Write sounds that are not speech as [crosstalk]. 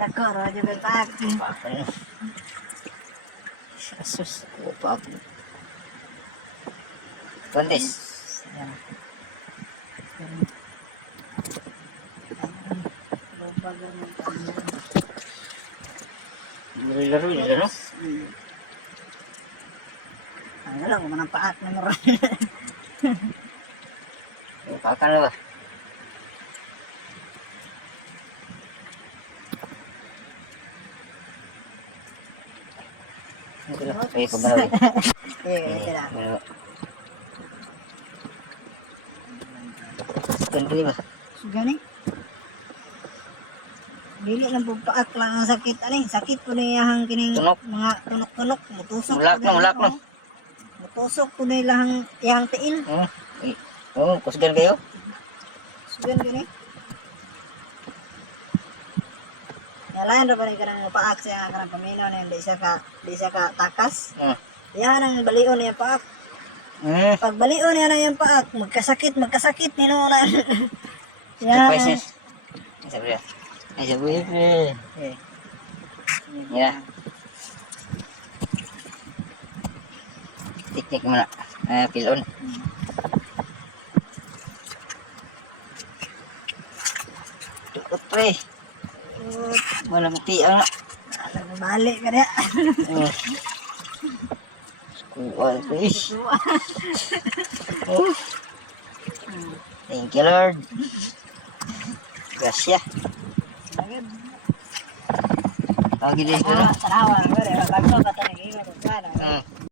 Dako, rojo ba pa? Papa niya. Asus, upap. Kontes. Yan. Bago ng kanya. Laro, laro. Hmm. Ang wala ko man ang paak na. Papa na ba? Eh, kumalaw. Eh, sila. Kundi ba? So, gani. Dili lang po paak lang ang sakit. Ani, sakit po na iyahang kining Tunok. mga tunok-tunok. Mutusok Mulak po na, na mulak iyahang- Mutusok po na ilang iyahang tiil. Hmm? Eh, Oh, kusgan kayo? So, gani. Nalayan ra ni kanang paak siya kanang paminaw na hindi siya ka di siya ka takas. Hmm. Yan ang balion niya paak. Hmm. Pag balion niya na yung paak, magkasakit, magkasakit ni na. [laughs] Yan. Ay, sabi niya. Ay, sabi niya. Eh. Ya. Teknik mana? Eh, pilon. Tukot pre. Wala mati ang Alam mo, balik ka. Hmm. Kuwan ko eh. Thank you Lord. Gracias. Pagi deh. Salamat, salamat. Bagso ka talaga. Iwan ko sana. Hmm.